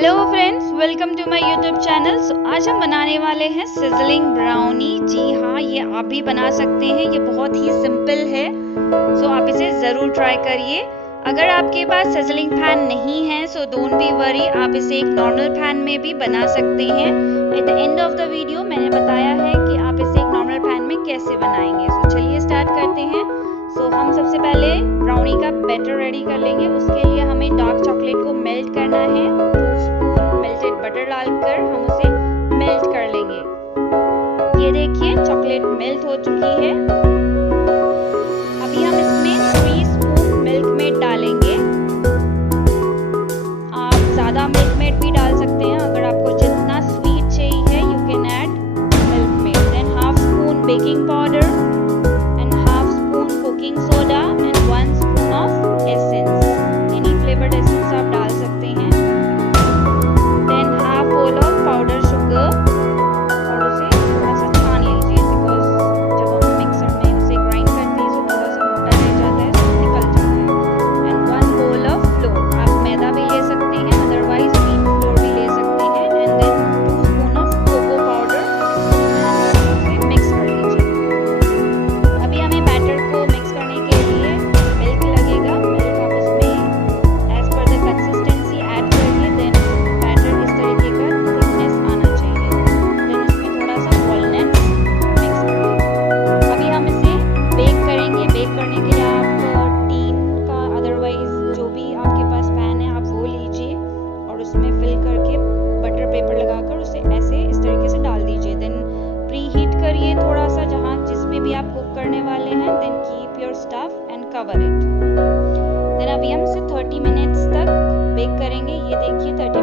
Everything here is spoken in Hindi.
Hello friends, welcome to my YouTube channel. आज हम बनाने वाले हैं सिजलिंग ब्राउनी। जी हाँ, ये आप भी बना सकते हैं। ये बहुत ही सिंपल है, आप इसे ज़रूर ट्राई करिए। अगर आपके पास सिजलिंग पैन नहीं है सो डोंट बी वरी, आप इसे एक नॉर्मल पैन में भी बना सकते हैं। At the end of the video मैंने बताया है कि आप इसे एक नॉर्मल पैन में कैसे बनाएंगे। चलिए स्टार्ट करते हैं। हम सबसे पहले ब्राउनी का बैटर रेडी कर लेंगे। उसके लिए हमें डार्क चॉकलेट को मेल्ट करना है। 2 स्पून मेल्टेड बटर डालकर हम उसे मेल्ट कर लेंगे। ये देखिए, चॉकलेट मेल्ट हो चुकी है। अभी हम इसमें 3 स्पून मिल्कमेड डालेंगे। आप ज़्यादा मिल्कमेड भी डाल सकते हैं। अगर आपको जितना स्वीट चाहिए you can add milkmaid. Than half spoon baking powder and half spoon cooking soda and 1 spoon of essence. Any flavored essence आप डाल सकते हैं। Then half bowl of powder sugar और उसे थोड़ा सा छान लीजिए, बिकॉज जब हम मिक्सर में उसे ग्राइंड करते हैं तो थोड़ा सा मोटा रह जाता है, तो निकल जाता है। And 1 bowl of flour, आप मैदा भी ले सकते हैं, अदरवाइज व्हीट फ्लोर भी ले सकते हैं। And then 2 spoon of cocoa powder, उसे मिक्स कर लीजिए। अभी हमें बैटर को मिक्स करने के लिए मिल्क लगेगा। मिल्क आप उसमें as per the consistency add करिए। देन बैटर इस तरीके का थिकनेस आना चाहिए। देन इसमें थोड़ा सा वॉलनट्स मिक्स करिए। अभी हम इसे बेक करेंगे। बेक करने के लिए आप टीन का, अदरवाइज जो भी आपके पास पैन है आप वो लीजिए और उसमें फिल करके बटर पेपर लगाकर उसे ऐसे इस तरीके से डाल दीजिए। देन प्री हीट करिए थोड़ा सा, जहाँ जिसमें भी आप कुक करने वाले हैं। Then keep your stuff and cover it. Then अभी हम इसे 30 मिनट्स तक बेक करेंगे। ये देखिए 30